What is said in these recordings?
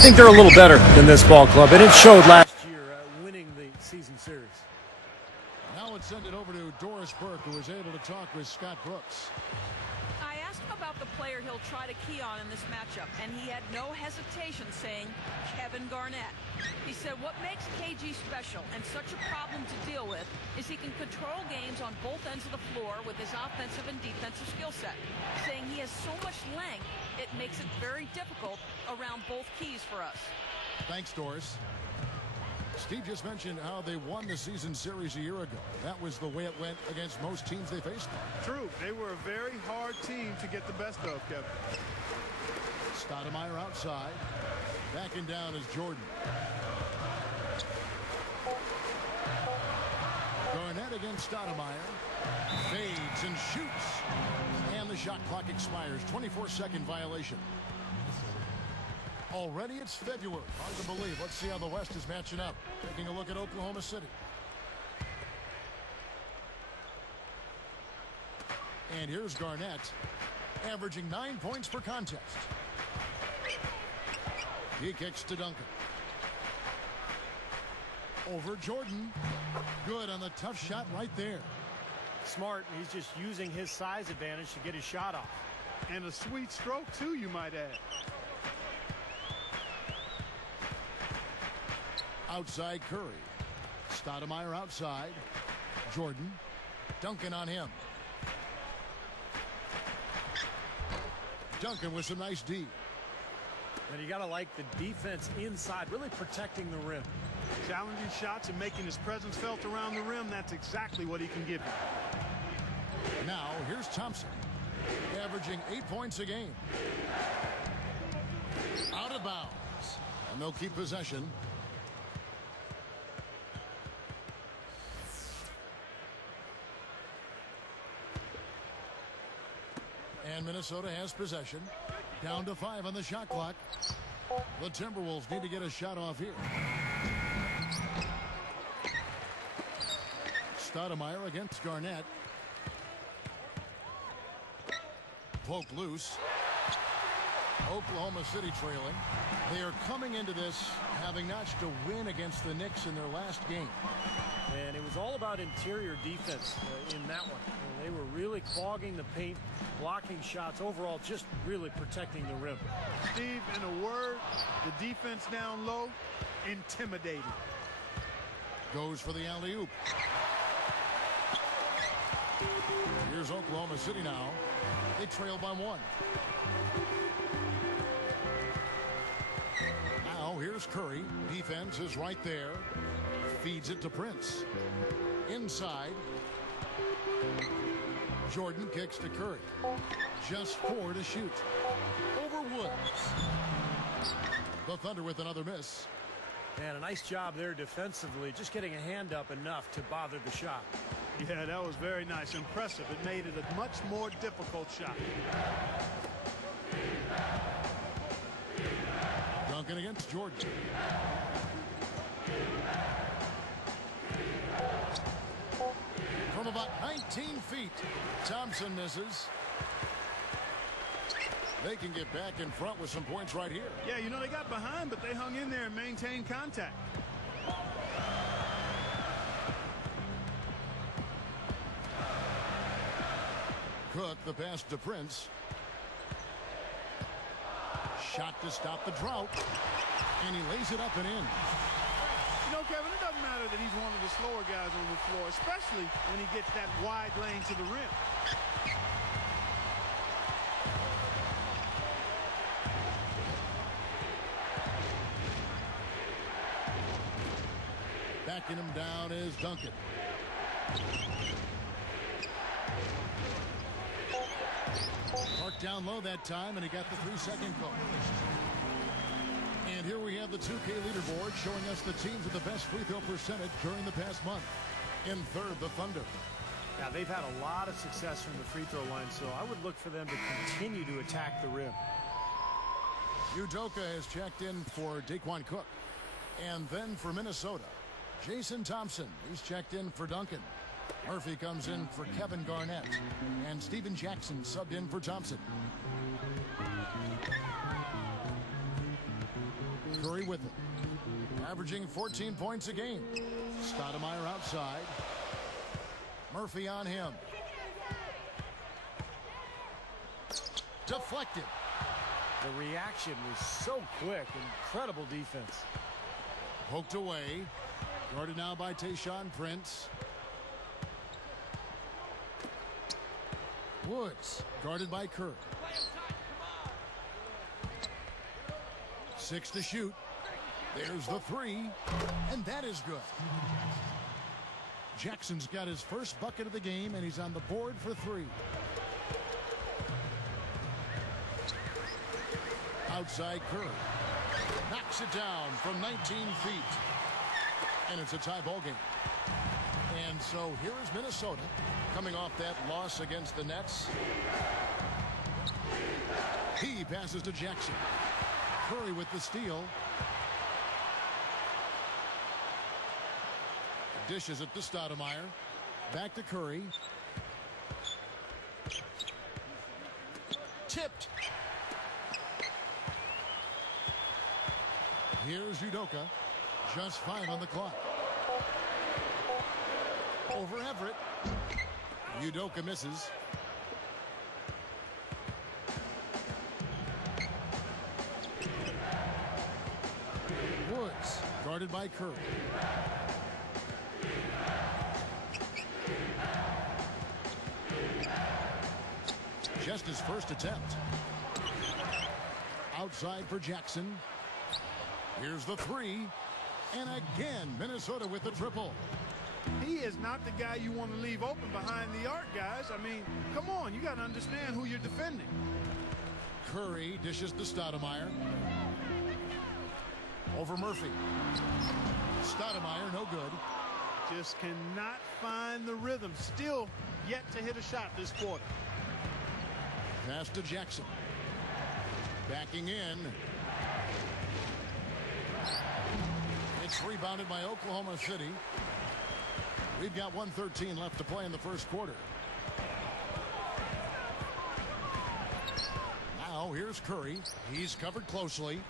I think they're a little better than this ball club, and it showed last year winning the season series. Now let's send it over to Doris Burke, who was able to talk with Scott Brooks. I asked him about the player he'll try to key on in this matchup, and he had no hesitation saying Kevin Garnett. He said what makes KG special and such a problem to deal with is he can control games on both ends of the floor with his offensive and defensive skill set. Saying he has so much length, it makes it very difficult around both keys for us. Thanks, Doris. Steve just mentioned how they won the season series a year ago. That was the way it went against most teams they faced. True. They were a very hard team to get the best of, Kevin. Stoudemire outside. Backing down is Jordan. Garnett against Stoudemire. Fades and shoots. And the shot clock expires. 24-second violation. Already it's February. Hard to believe. Let's see how the West is matching up. Taking a look at Oklahoma City. And here's Garnett, averaging 9 points per contest. He kicks to Duncan. Over Jordan. Good on the tough shot right there. Smart. He's just using his size advantage to get his shot off. And a sweet stroke, too, you might add. Outside Curry. Stoudemire outside. Jordan. Duncan on him. Duncan with some nice D. And you got to like the defense inside, really protecting the rim. Challenging shots and making his presence felt around the rim. That's exactly what he can give you. Now here's Thompson, averaging 8 points a game. Out of bounds. And they'll keep possession. And Minnesota has possession. Down to 5 on the shot clock. The Timberwolves need to get a shot off here. Stoudemire against Garnett. Poke loose. Oklahoma City trailing. They are coming into this having notched a win against the Knicks in their last game. And it was all about interior defense in that one. And they were really clogging the paint, blocking shots, overall just really protecting the rim. Steve, in a word, the defense down low, intimidating. Goes for the alley-oop. Here's Oklahoma City now. They trail by 1. Now here's Curry. Defense is right there. Feeds it to Prince. Inside. Jordan kicks to Curry. Just 4 to shoot. Over Woods. The Thunder with another miss. And a nice job there defensively, just getting a hand up enough to bother the shot. Yeah, that was very nice. Impressive. It made it a much more difficult shot. Duncan against Jordan. From about 19 feet, Thompson misses. They can get back in front with some points right here. Yeah, you know, they got behind, but they hung in there and maintained contact. Cook, the pass to Prince. Shot to stop the drought. And he lays it up and in. You know, Kevin, it doesn't matter that he's one of the slower guys on the floor, especially when he gets that wide lane to the rim. Backing him down is Duncan. Marked down low that time, and he got the 3-second call. And here we have the 2K leaderboard showing us the teams with the best free throw percentage during the past month. In third, the Thunder. Yeah, they've had a lot of success from the free throw line, so I would look for them to continue to attack the rim. Udoka has checked in for Daquan Cook. And then for Minnesota, Jason Thompson. He's checked in for Duncan. Murphy comes in for Kevin Garnett. And Steven Jackson subbed in for Thompson. with it, averaging 14 points a game. Stoudemire outside. Murphy on him. Deflected. The reaction was so quick. Incredible defense. Poked away. Guarded now by Tayshaun Prince. Woods guarded by Kerr. 6 to shoot. There's the 3, and that is good. Jackson's got his first bucket of the game, and he's on the board for 3. Outside Kerr. Knocks it down from 19 feet. And it's a tie ball game. And so here is Minnesota coming off that loss against the Nets. He passes to Jackson. Curry with the steal. Dishes it to Stoudemire. Back to Curry. Tipped. Here's Udoka. Just 5 on the clock. Over Everett. Udoka misses. Woods guarded by Curry. Just his first attempt. Outside for Jackson. Here's the 3. And again, Minnesota with the triple. He is not the guy you want to leave open behind the arc, guys. I mean, come on. You got to understand who you're defending. Curry dishes to Stoudemire. Over Murphy. Stoudemire, no good. Just cannot find the rhythm. Still yet to hit a shot this quarter. Pass to Jackson. Backing in. It's rebounded by Oklahoma City. We've got 1:13 left to play in the first quarter. Now here's Curry. He's covered closely.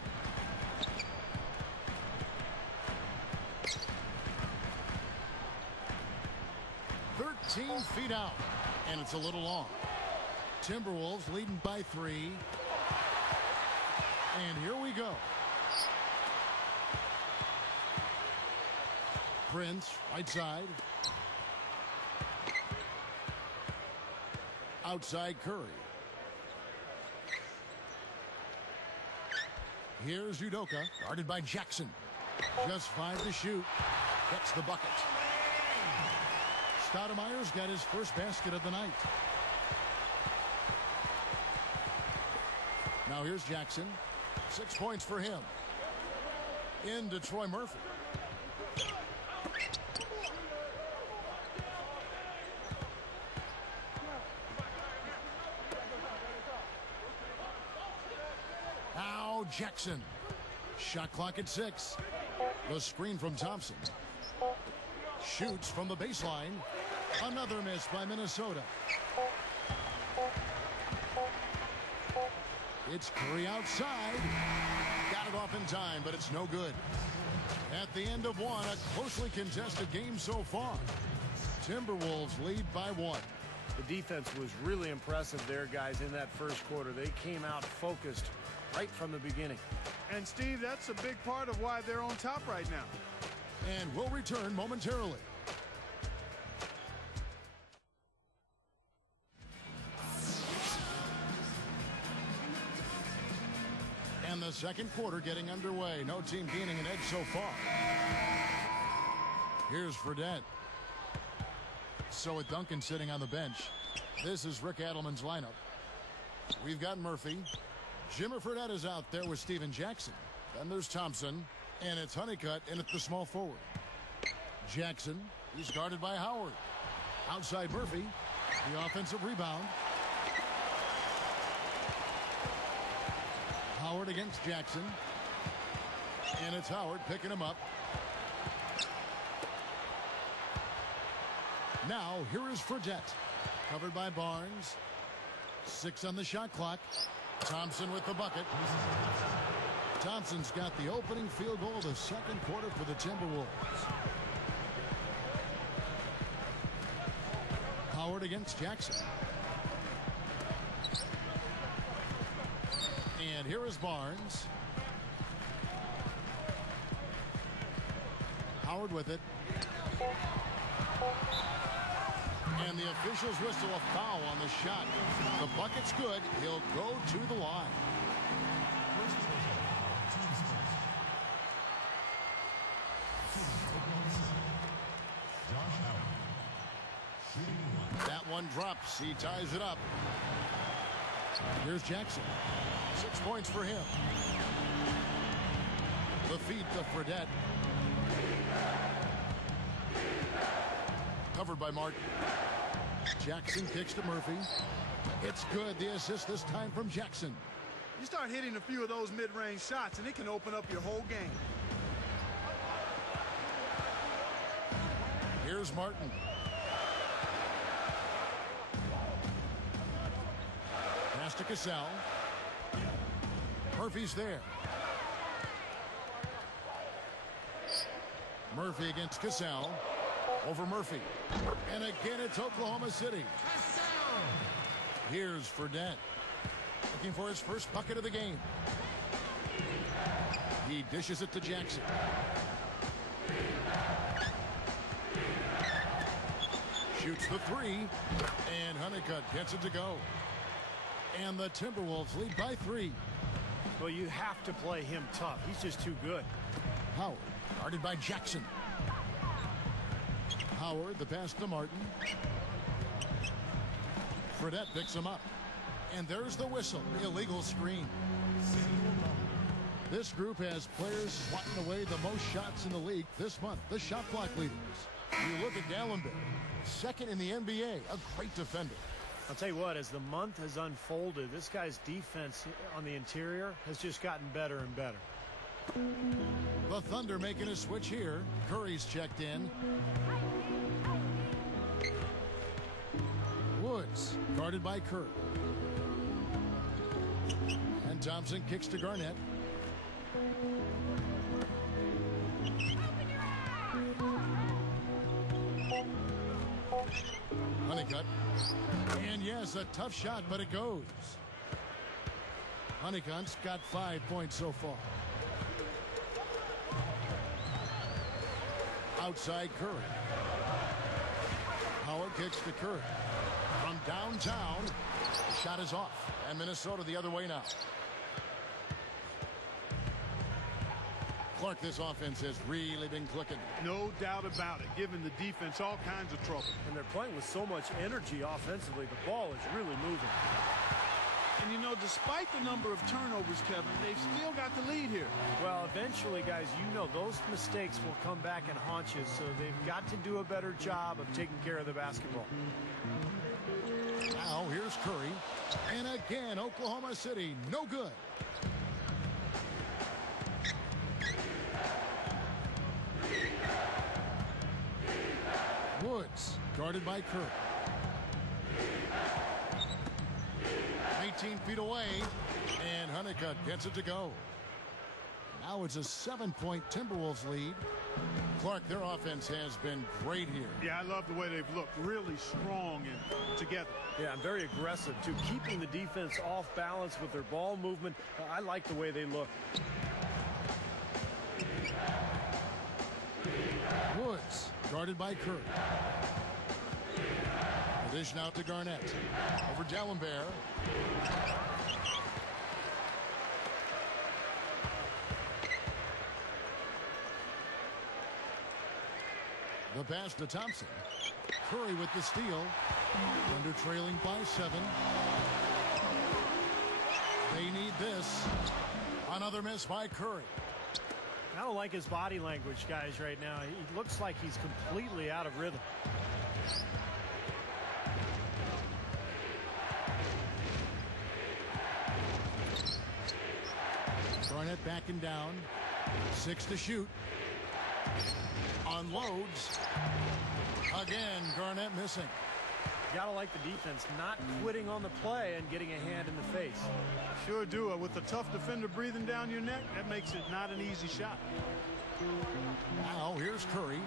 Feet out, and it's a little long. Timberwolves leading by 3. And here we go. Prince, right side. Outside Curry. Here's Udoka, guarded by Jackson. Just 5 to shoot. Gets the bucket. Stoudemire's got his first basket of the night. Now here's Jackson. 6 points for him. Into Troy Murphy. Now Jackson. Shot clock at 6. The screen from Thompson. Shoots from the baseline. Another miss by Minnesota. It's Curry outside. Got it off in time, but it's no good. At the end of one, a closely contested game so far. Timberwolves lead by 1. The defense was really impressive there, guys, in that first quarter. They came out focused right from the beginning. And, Steve, that's a big part of why they're on top right now. And we'll return momentarily. And the second quarter getting underway. No team gaining an edge so far. Here's Fredette. So with Duncan sitting on the bench, this is Rick Adelman's lineup. We've got Murphy. Jimmer Fredette is out there with Steven Jackson. Then there's Thompson. And it's Honeycutt in at the small forward. Jackson, he's guarded by Howard. Outside Murphy, the offensive rebound. Howard against Jackson. And it's Howard picking him up. Now, here is Fredette. Covered by Barnes. 6 on the shot clock. Thompson with the bucket. Thompson's got the opening field goal of the second quarter for the Timberwolves. Howard against Jackson. And here is Barnes. Howard with it. And the officials whistle a foul on the shot. The bucket's good. He'll go to the line. That one drops. He ties it up. Here's Jackson. 6 points for him. The feed to Fredette. Covered by Martin. Jackson kicks to Murphy. It's good. The assist this time from Jackson. You start hitting a few of those mid-range shots, and it can open up your whole game. Here's Martin. Pass to Cassell. Murphy's there. Murphy against Cassell. Over Murphy. And again, it's Oklahoma City. Here's Fredette. Looking for his first bucket of the game. He dishes it to Jackson. Shoots the three. And Honeycutt gets it to go. And the Timberwolves lead by 3. Well, you have to play him tough. He's just too good. Howard, guarded by Jackson. Howard, the pass to Martin. Fredette picks him up. And there's the whistle. Illegal screen. This group has players swatting away the most shots in the league this month. The shot clock leaders. You look at Gallenberg, second in the NBA, a great defender. I'll tell you what, as the month has unfolded, this guy's defense on the interior has just gotten better and better. The Thunder making a switch here. Curry's checked in. Woods, guarded by Curry. And Thompson kicks to Garnett. Honeycutt. And yes, a tough shot, but it goes. Honeycutt's got 5 points so far. Outside Curry. Howard kicks to Curry. From downtown, the shot is off. And Minnesota the other way now. Clark, this offense has really been clicking. No doubt about it, giving the defense all kinds of trouble. And they're playing with so much energy offensively. The ball is really moving. And, you know, despite the number of turnovers, Kevin, they've still got the lead here. Well, eventually, guys, you know those mistakes will come back and haunt you, so they've got to do a better job of taking care of the basketball. Now, here's Curry. And again, Oklahoma City, no good. Woods, guarded by Curry. 18 feet away, and Honeycutt gets it to go. Now it's a 7-point Timberwolves lead. Clark, their offense has been great here. Yeah, I love the way they've looked. Really strong and together. Yeah, and very aggressive, too. Keeping the defense off balance with their ball movement. I like the way they look. Woods, guarded by Curry. The dish out to Garnett. Over Gallenberg. The pass to Thompson. Curry with the steal. Thunder trailing by 7. They need this. Another miss by Curry. I don't like his body language, guys, right now. He looks like he's completely out of rhythm. Garnett backing down. 6 to shoot. Unloads. Again, Garnett missing. Gotta like the defense not quitting on the play and getting a hand in the face. Sure do. With a tough defender breathing down your neck, that makes it not an easy shot. Now here's Curry.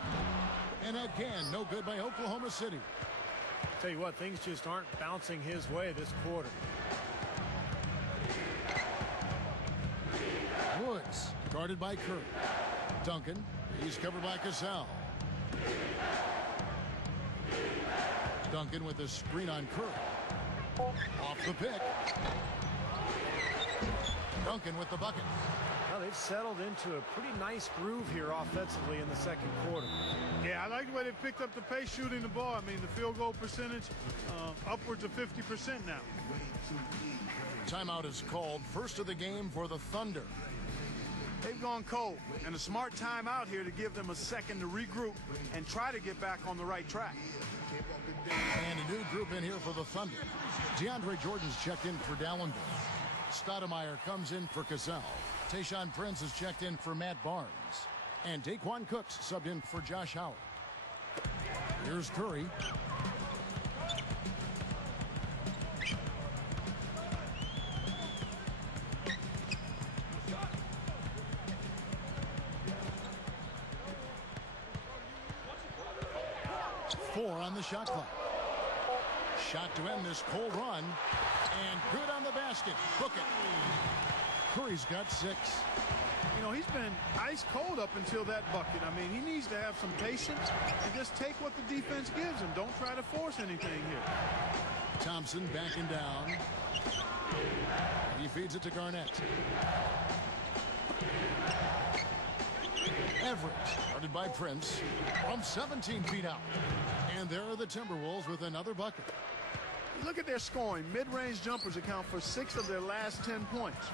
And again, no good by Oklahoma City. Tell you what, things just aren't bouncing his way this quarter. Woods guarded by Curry. Duncan, he's covered by Cassell. Duncan with a screen on Curry. Off the pick. Duncan with the bucket. Well, they've settled into a pretty nice groove here offensively in the second quarter. Yeah, I like the way they picked up the pace shooting the ball. I mean, the field goal percentage upwards of 50% now. Timeout is called, first of the game for the Thunder. They've gone cold, and a smart timeout here to give them a second to regroup and try to get back on the right track. And a new group in here for the Thunder. DeAndre Jordan's checked in for Dallenberg. Stoudemire comes in for Cassell. Tayshaun Prince is checked in for Matt Barnes. And Daquan Cook's subbed in for Josh Howard. Here's Curry. Four on the shot clock. Shot to end this cold run. And good on the basket. Book it. Curry's got 6. You know, he's been ice cold up until that bucket. I mean, he needs to have some patience and just take what the defense gives him. Don't try to force anything here. Thompson backing down. He feeds it to Garnett. Everett, guarded by Prince, from 17 feet out. And there are the Timberwolves with another bucket. Look at their scoring. Mid-range jumpers account for 6 of their last 10 points.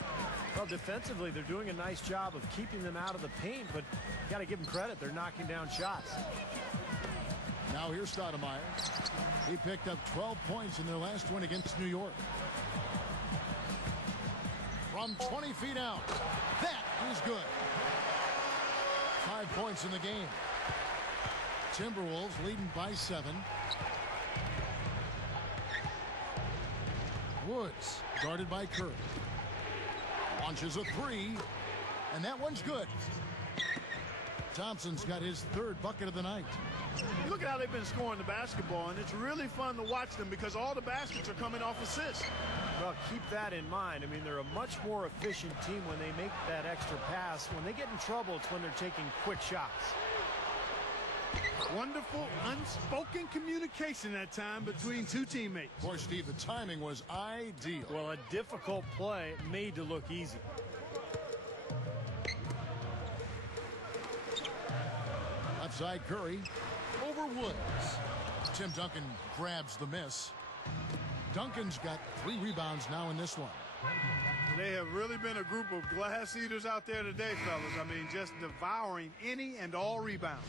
Well, defensively, they're doing a nice job of keeping them out of the paint, but you got to give them credit. They're knocking down shots. Now here's Stoudemire. He picked up 12 points in their last win against New York. From 20 feet out. That is good. 5 points in the game. Timberwolves leading by 7. Woods guarded by Curry. Launches a 3, and that one's good. Thompson's got his 3rd bucket of the night. Look at how they've been scoring the basketball, and it's really fun to watch them because all the baskets are coming off assists. Well, keep that in mind. I mean, they're a much more efficient team when they make that extra pass. When they get in trouble, it's when they're taking quick shots. Wonderful, unspoken communication that time between two teammates. Boy, Steve, the timing was ideal. Well, a difficult play made to look easy. Left side Curry over Woods. Tim Duncan grabs the miss. Duncan's got 3 rebounds now in this one. They have really been a group of glass eaters out there today, fellas. I mean, just devouring any and all rebounds.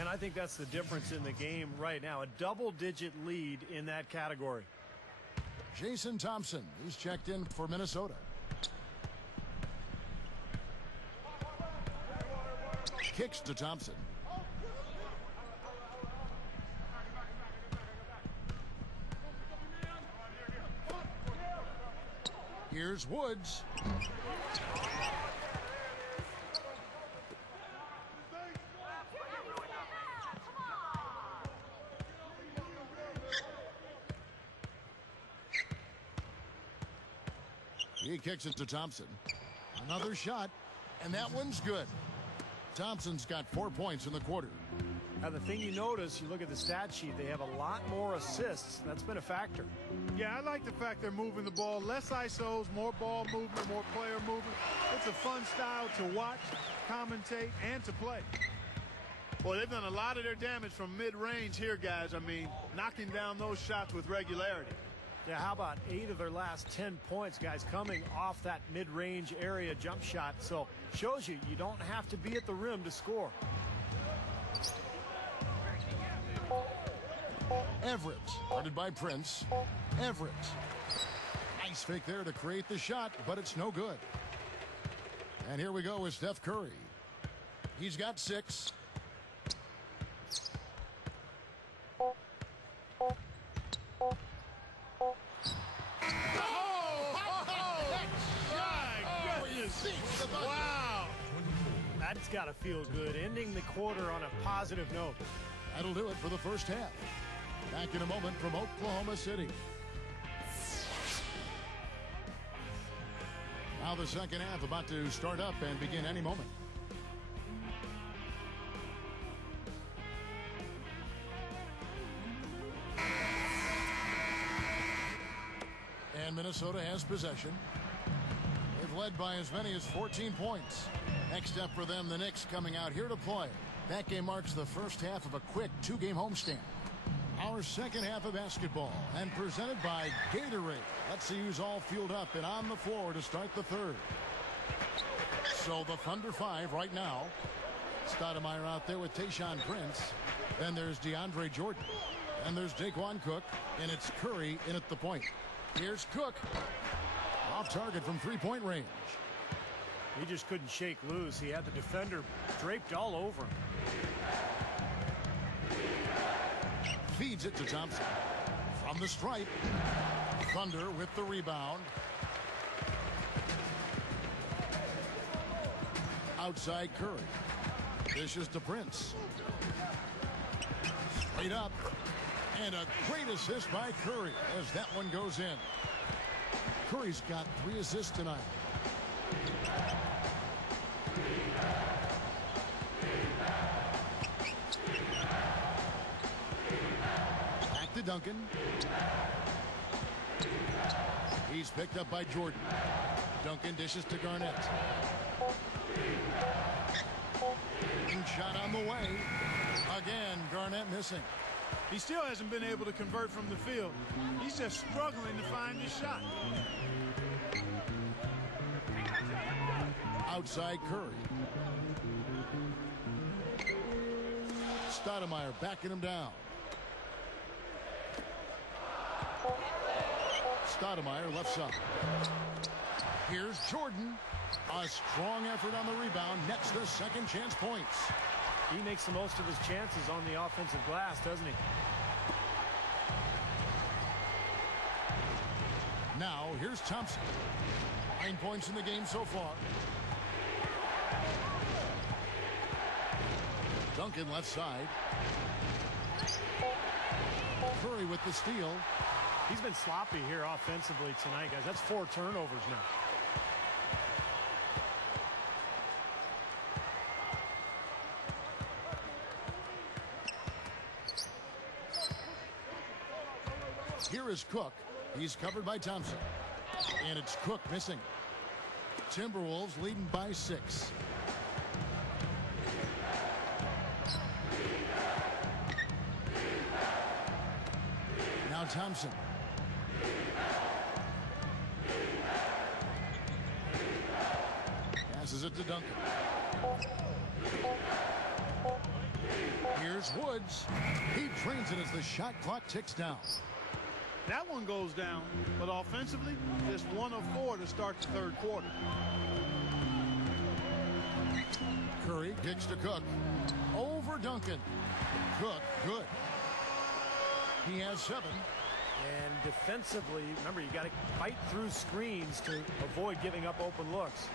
And I think that's the difference in the game right now. A double-digit lead in that category. Jason Thompson, he's checked in for Minnesota. Kicks to Thompson. Here's Woods. He kicks it to Thompson. Another shot, and that one's good. Thompson's got 4 points in the quarter. Now, the thing you notice, you look at the stat sheet, they have a lot more assists. That's been a factor. Yeah, I like the fact they're moving the ball. Less ISOs, more ball movement, more player movement. It's a fun style to watch, commentate, and to play. Boy, they've done a lot of their damage from mid-range here, guys. I mean, knocking down those shots with regularity. Yeah, how about 8 of their last 10 points, guys, coming off that mid-range area jump shot. So, shows you don't have to be at the rim to score. Everett, guarded by Prince. Everett. Nice fake there to create the shot, but it's no good. And here we go with Steph Curry. He's got 6. gotta feel good, ending the quarter on a positive note. That'll do it for the first half. Back in a moment from Oklahoma City. Now the second half about to start up and begin any moment. And Minnesota has possession. They've led by as many as 14 points. Next up for them, the Knicks coming out here to play. That game marks the first half of a quick two-game homestand. Our second half of basketball, and presented by Gatorade. Let's see who's all fueled up and on the floor to start the third. So the Thunder 5 right now. Stoudemire out there with Tayshaun Prince. Then there's DeAndre Jordan. And there's Daquan Cook. And it's Curry in at the point. Here's Cook. Off target from three-point range. He just couldn't shake loose. He had the defender draped all over him. Feeds it to Thompson. From the stripe. Thunder with the rebound. Outside Curry. Dishes to Prince. Straight up. And a great assist by Curry as that one goes in. Curry's got 3 assists tonight. Back to Duncan. He's picked up by Jordan. Duncan dishes to Garnett. Shot on the way. Again, Garnett missing. He still hasn't been able to convert from the field. He's just struggling to find his shot. Outside Curry. Stoudemire backing him down. Stoudemire left side. Here's Jordan. A strong effort on the rebound. Nets the second chance points. He makes the most of his chances on the offensive glass, doesn't he? Now, here's Thompson. 9 points in the game so far. Duncan left side. Curry with the steal. He's been sloppy here offensively tonight, guys. That's 4 turnovers now. Here is Cook. He's covered by Thompson. And it's Cook missing. Timberwolves leading by 6. Now Thompson. Passes it to Duncan. Here's Woods. He drains it as the shot clock ticks down. That one goes down, but offensively, just 1 of 4 to start the third quarter. Curry kicks to Cook. Over Duncan. Cook, good. He has 7. And defensively, remember, you got to fight through screens to avoid giving up open looks.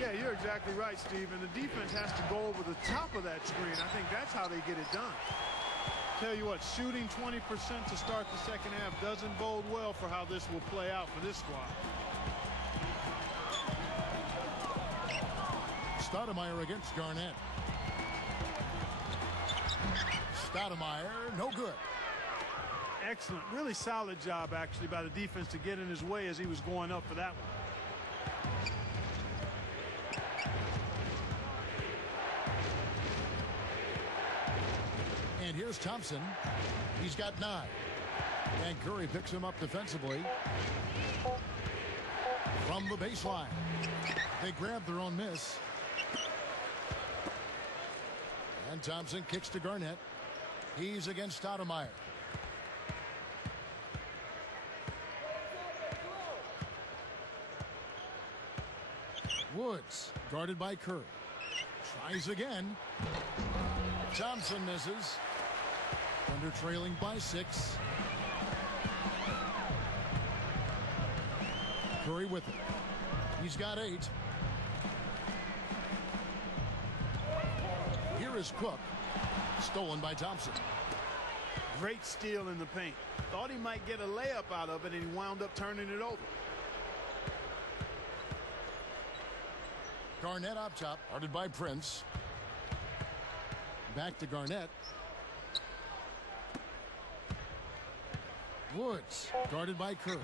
Yeah, you're exactly right, Steve. And the defense has to go over the top of that screen. I think that's how they get it done. Tell you what, shooting 20% to start the second half doesn't bode well for how this will play out for this squad. Stoudemire against Garnett. Stoudemire, no good. Excellent, really solid job actually by the defense to get in his way as he was going up for that one. And here's Thompson. He's got 9. And Curry picks him up defensively. From the baseline. They grab their own miss. And Thompson kicks to Garnett. He's against Stoudemire. Woods guarded by Curry. Tries again. Thompson misses. Thunder trailing by 6. Curry with it. He's got 8. is Cook. Stolen by Thompson. Great steal in the paint. Thought he might get a layup out of it, and he wound up turning it over. Garnett up top, guarded by Prince. Back to Garnett. Woods, guarded by Kerr.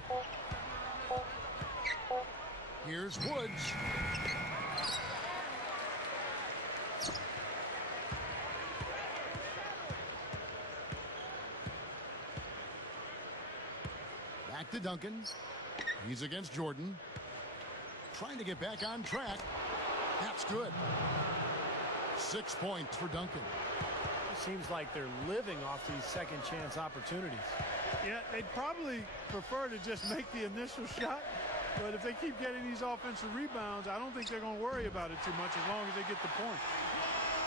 Here's Woods. Back to Duncan. He's against Jordan. Trying to get back on track. That's good. 6 points for Duncan. It seems like they're living off these second chance opportunities. Yeah, they'd probably prefer to just make the initial shot. But if they keep getting these offensive rebounds, I don't think they're going to worry about it too much as long as they get the point.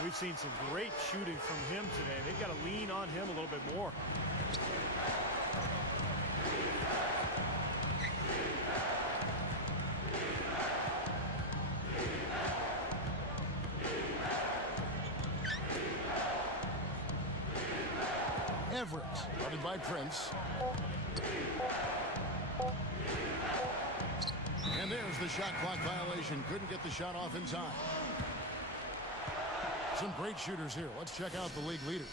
We've seen some great shooting from him today. They've got to lean on him a little bit more. Everett, guarded by Prince. And there's the shot clock violation. Couldn't get the shot off in time. Some great shooters here. Let's check out the league leaders.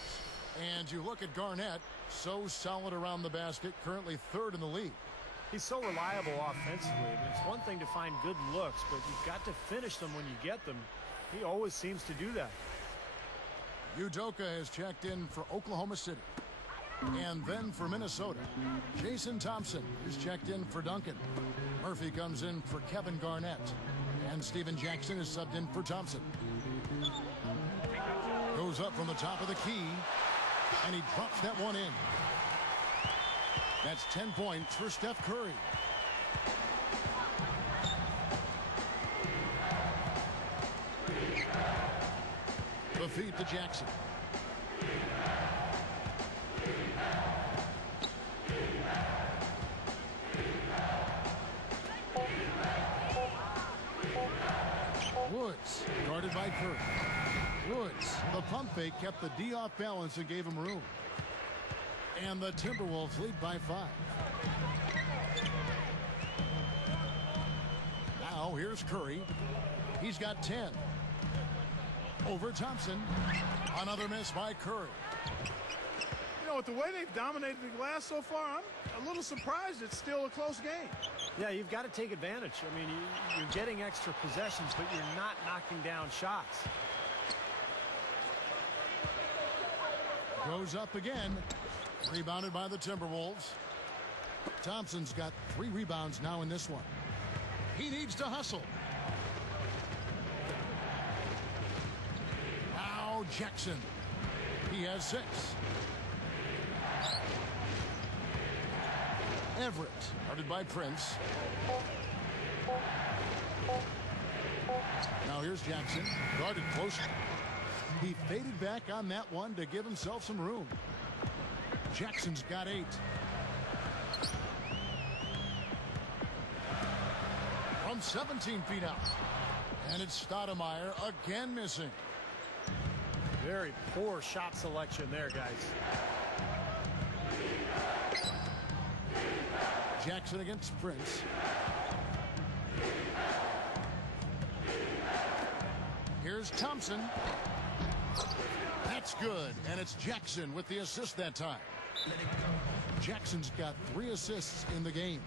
And you look at Garnett, so solid around the basket, currently third in the league. He's so reliable offensively. I mean, it's one thing to find good looks, but you've got to finish them when you get them. He always seems to do that. Udoka has checked in for Oklahoma City. And then for Minnesota, Jason Thompson is checked in for Duncan. Murphy comes in for Kevin Garnett. And Steven Jackson is subbed in for Thompson. Goes up from the top of the key. And he drops that one in. That's 10 points for Steph Curry. The feed to Jackson. Woods, guarded by Kerr. Woods, the pump fake kept the D off balance and gave him room. And the Timberwolves lead by 5. Now here's Curry. He's got 10. Over Thompson. Another miss by Curry. You know, with the way they've dominated the glass so far, I'm a little surprised it's still a close game. Yeah, you've got to take advantage. I mean, you're getting extra possessions, but you're not knocking down shots. Goes up again. Rebounded by the Timberwolves. Thompson's got 3 rebounds now in this one. He needs to hustle. Now Jackson. He has 6. Everett, guarded by Prince. Now here's Jackson, guarded close. He faded back on that one to give himself some room. Jackson's got 8. From 17 feet out. And it's Stoudemire again missing. Very poor shot selection there, guys. Jackson against Prince. Here's Thompson. That's good, and it's Jackson with the assist that time. Jackson's got 3 assists in the game.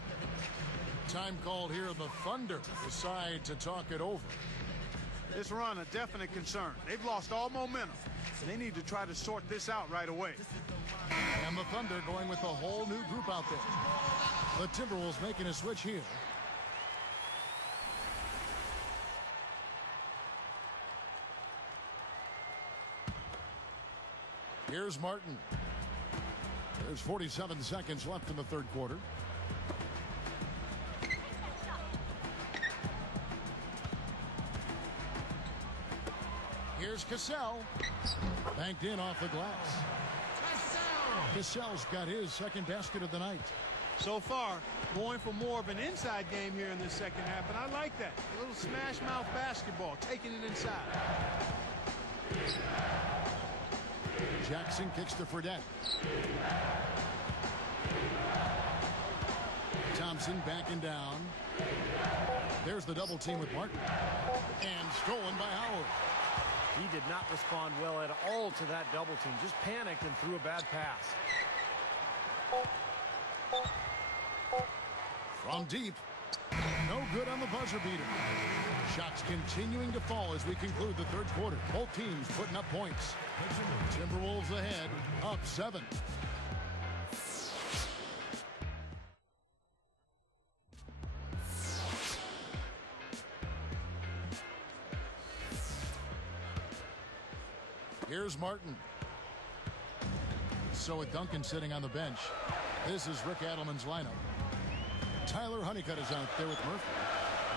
Time called here. The Thunder decide to talk it over. This run a definite concern. They've lost all momentum. They need to try to sort this out right away. And the Thunder going with a whole new group out there. The Timberwolves making a switch here. Here's Martin. There's 47 seconds left in the third quarter. Here's Cassell. Banked in off the glass. Cassell's got his second basket of the night. So far, going for more of an inside game here in the second half, and I like that. A little smash mouth basketball, taking it inside. Jackson kicks to Fredette. Thompson backing down. There's the double team with Martin. And stolen by Howard. He did not respond well at all to that double team. Just panicked and threw a bad pass. From deep. No good on the buzzer beater. Shots continuing to fall as we conclude the third quarter. Both teams putting up points. Timberwolves ahead, up 7. Here's Martin. So with Duncan sitting on the bench, this is Rick Adelman's lineup. Tyler Honeycutt is out there with Murphy.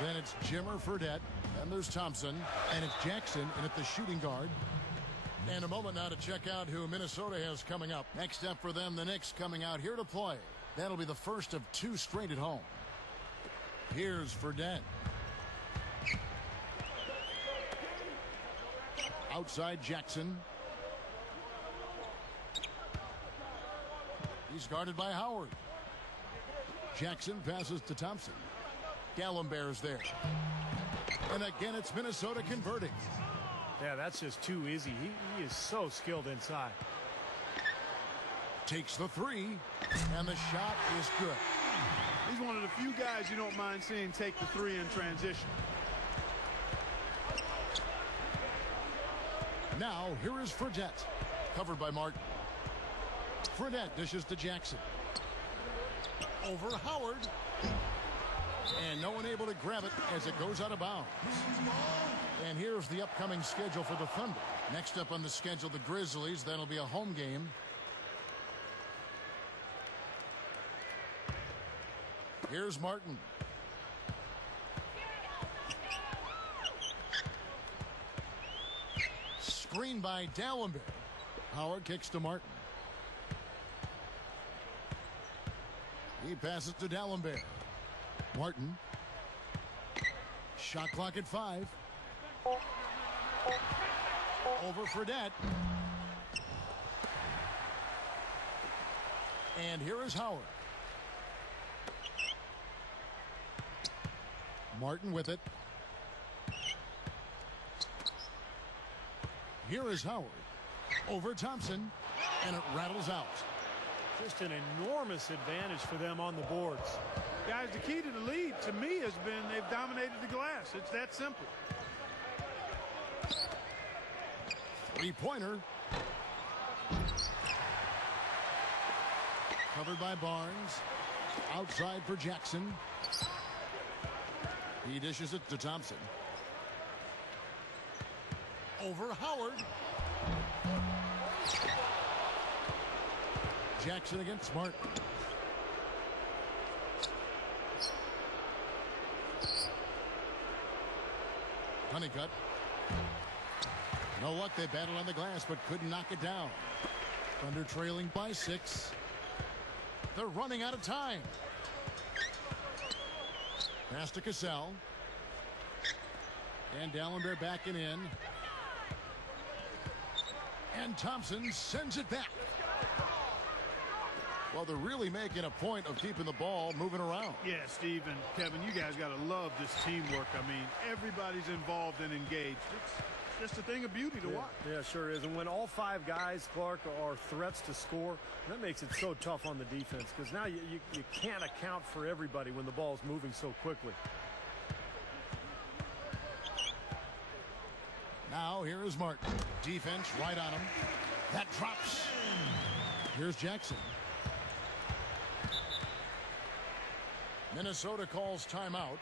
Then it's Jimmer Fredette. And there's Thompson. And it's Jackson in at the shooting guard. And a moment now to check out who Minnesota has coming up. Next up for them, the Knicks coming out here to play. That'll be the first of 2 straight at home. Here's Fredette. Outside Jackson. He's guarded by Howard. Jackson passes to Thompson. Gallenberg's there. And again, it's Minnesota converting. Yeah, that's just too easy. He is so skilled inside. Takes the 3, and the shot is good. He's one of the few guys you don't mind seeing take the 3 in transition. Now, here is Fredette. Covered by Martin. Fredette dishes to Jackson. Over Howard. And no one able to grab it as it goes out of bounds. And here's the upcoming schedule for the Thunder. Next up on the schedule, the Grizzlies. That'll be a home game. Here's Martin. Screen by Dallenberg. Howard kicks to Martin. He passes to Dallenberg. Martin. Shot clock at 5. Over Fredette. And here is Howard. Martin with it. Here is Howard. Over Thompson. And it rattles out. Just an enormous advantage for them on the boards. Guys, the key to the lead, to me, has been they've dominated the glass. It's that simple. 3-pointer. Covered by Barnes. Outside for Jackson. He dishes it to Thompson. Over Howard. Jackson against Martin. Honeycutt. No luck, they battled on the glass but couldn't knock it down. Thunder trailing by 6. They're running out of time. Pass to Cassell. And Dallenberg backing in. And Thompson sends it back. Well, they're really making a point of keeping the ball moving around. Yeah, Steve and Kevin, you guys got to love this teamwork. I mean, everybody's involved and engaged. It's just a thing of beauty to watch. Yeah, sure is. And when all 5 guys, Clark, are threats to score, that makes it so tough on the defense because now you can't account for everybody when the ball's moving so quickly. Now here is Martin. Defense right on him. That drops. Here's Jackson. Minnesota calls timeout.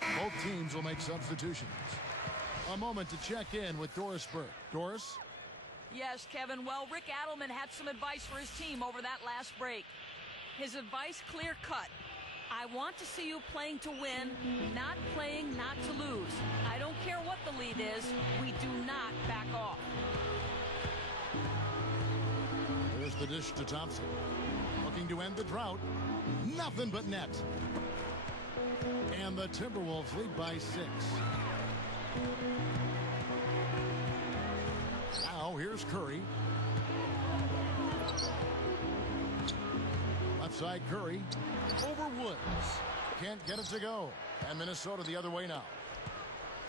Both teams will make substitutions. A moment to check in with Doris Burke. Doris? Yes, Kevin. Well, Rick Adelman had some advice for his team over that last break. His advice clear-cut. I want to see you playing to win, not playing not to lose. I don't care what the lead is. We do not back off. the dish to Thompson. Looking to end the drought. Nothing but net. And the Timberwolves lead by 6. Now here's Curry. Left side Curry. Over Woods. Can't get it to go. And Minnesota the other way now.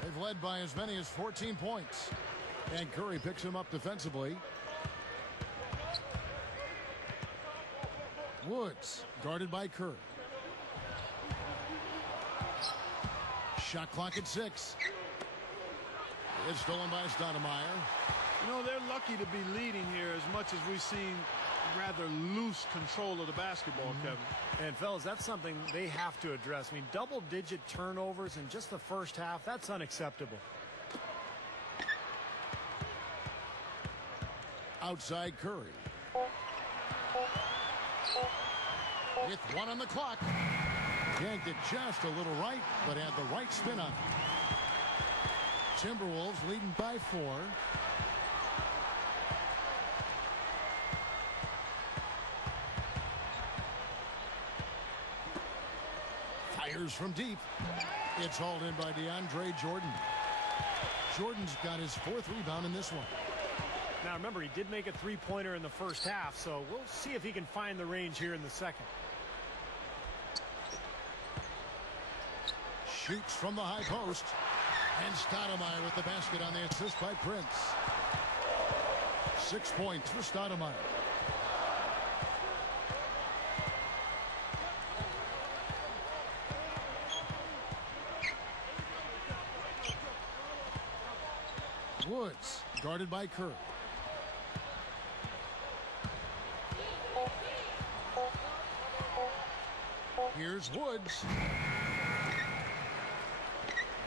They've led by as many as 14 points. And Curry picks him up defensively. Woods guarded by Curry. Shot clock at 6. It's stolen by Stoudemire. You know, they're lucky to be leading here as much as we've seen rather loose control of the basketball, Kevin. And, fellas, that's something they have to address. I mean, double-digit turnovers in just the first half, that's unacceptable. Outside Curry. With 1 on the clock. Yanked it just a little right, but had the right spin on it. Timberwolves leading by 4. Fires from deep. It's hauled in by DeAndre Jordan. Jordan's got his 4th rebound in this one. Now, remember, he did make a three-pointer in the first half, so we'll see if he can find the range here in the second. Shoots from the high post. And Stoudemire with the basket on the assist by Prince. 6 points for Stoudemire. Woods guarded by Curry. Here's Woods.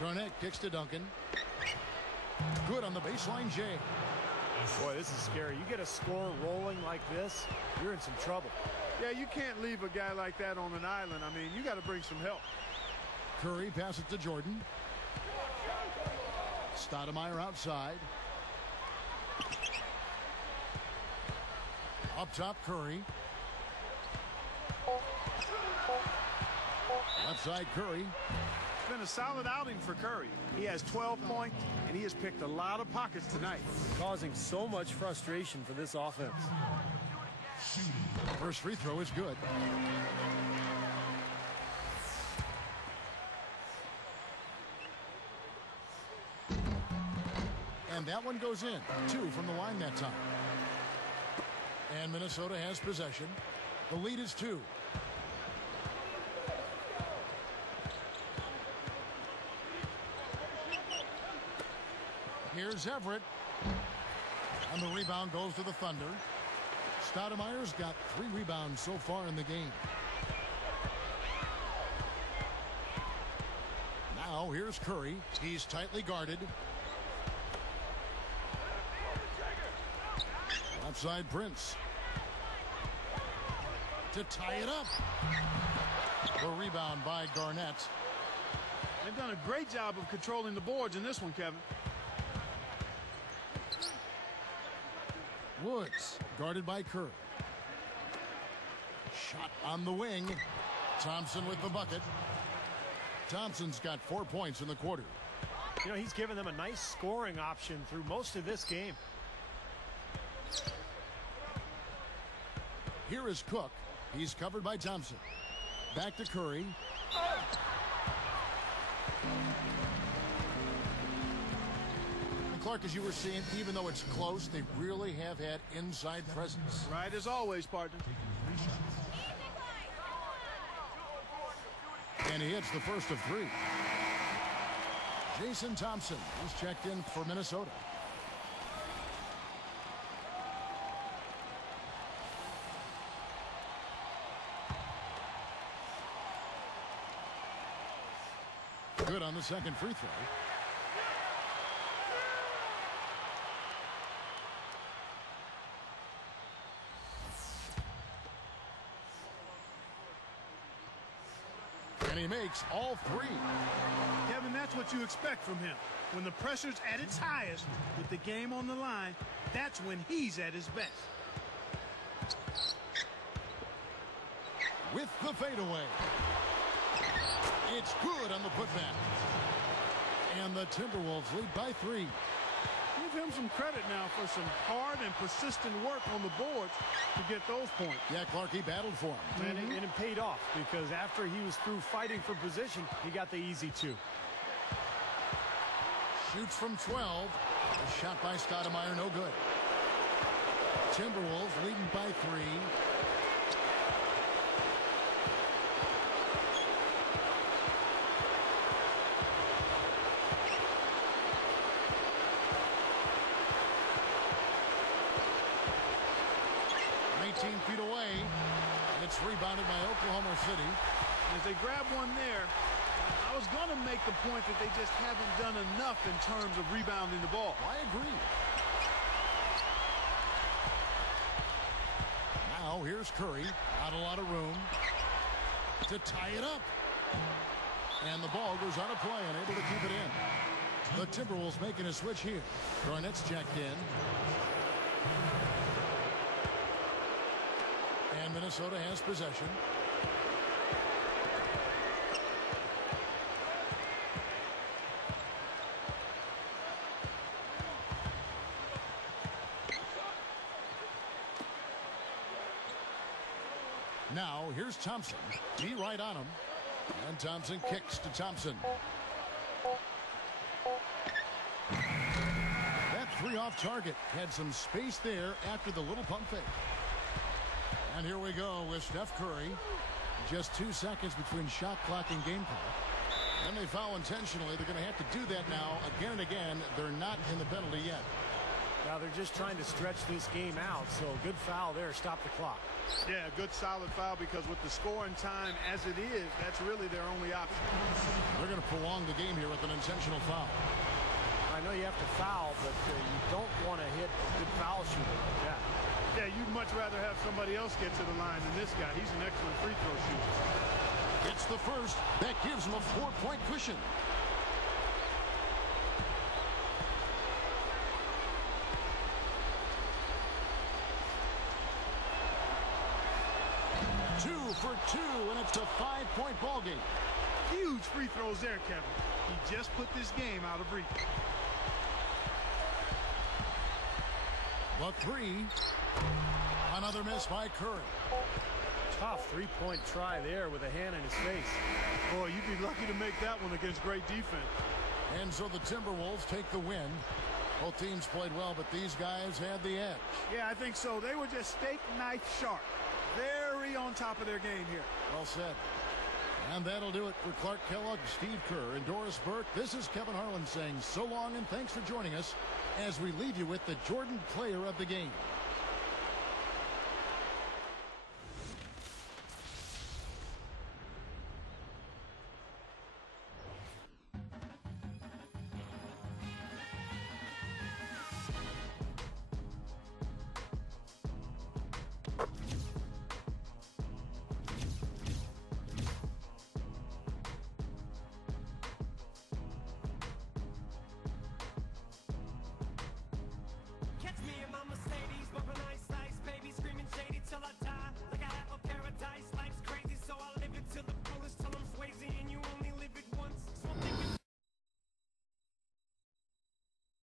Garnett kicks to Duncan. Good on the baseline, Jay. Boy, this is scary. You get a score rolling like this, you're in some trouble. Yeah, you can't leave a guy like that on an island. I mean, you got to bring some help. Curry passes to Jordan. Stoudemire outside. Up top, Curry. Left side, Curry. It's been a solid outing for Curry. He has 12 points, and he has picked a lot of pockets tonight. Causing so much frustration for this offense. First free throw is good. And that one goes in. 2 from the line that time. And Minnesota has possession. The lead is 2. Here's Everett. And the rebound goes to the Thunder. Stoudemire's got 3 rebounds so far in the game. Now here's Curry. He's tightly guarded. Outside Prince. To tie it up. The rebound by Garnett. They've done a great job of controlling the boards in this one, Kevin. Woods guarded by Curry. Shot on the wing. Thompson with the bucket. Thompson's got 4 points in the quarter. You know, he's given them a nice scoring option through most of this game. Here is Cook. He's covered by Thompson. Back to Curry. And Clark, as you were seeing, even though it's close, they really have had inside presence. Right as always, partner. And he hits the first of 3. Jason Thompson is checked in for Minnesota. Good on the second free throw. And he makes all 3. Kevin, that's what you expect from him. When the pressure's at its highest, with the game on the line, that's when he's at his best. With the fadeaway. It's good on the putback. And the Timberwolves lead by 3. Give him some credit now for some hard and persistent work on the boards to get those points. Yeah, Clark, he battled for him. And it paid off because after he was through fighting for position, he got the easy 2. Shoots from 12. A shot by Stoudemire, no good. Timberwolves leading by 3. Feet away. It's rebounded by Oklahoma City. As they grab one there, I was going to make the point that they just haven't done enough in terms of rebounding the ball. I agree. Now here's Curry. Not a lot of room to tie it up. And the ball goes out of play, unable to keep it in. The Timberwolves making a switch here. Garnett's checked in. And Minnesota has possession. Now here's Thompson. D right on him. And Thompson kicks to Thompson. That 3 off target. Had some space there after the little pump fake. And here we go with Steph Curry. Just 2 seconds between shot clock and game clock. And they foul intentionally. They're going to have to do that now again and again. They're not in the penalty yet. Now they're just trying to stretch this game out. So good foul there. Stop the clock. Yeah, good solid foul because with the scoring time as it is, that's really their only option. They're going to prolong the game here with an intentional foul. I know you have to foul, but you don't want to hit a good foul shooter like that. Yeah, you'd much rather have somebody else get to the line than this guy. He's an excellent free throw shooter. It's the first. That gives him a 4-point cushion. Two for 2, and it's a 5-point ball game. Huge free throws there, Kevin. He just put this game out of reach. The 3. Another miss by Curry. Tough 3-point try there with a hand in his face. Boy, you'd be lucky to make that one against great defense. And so the Timberwolves take the win. Both teams played well, but these guys had the edge. Yeah, I think so. They were just steak knife sharp. Very on top of their game here. Well said. And that'll do it for Clark Kellogg, Steve Kerr, and Doris Burke. This is Kevin Harlan saying so long and thanks for joining us as we leave you with the Jordan Player of the Game.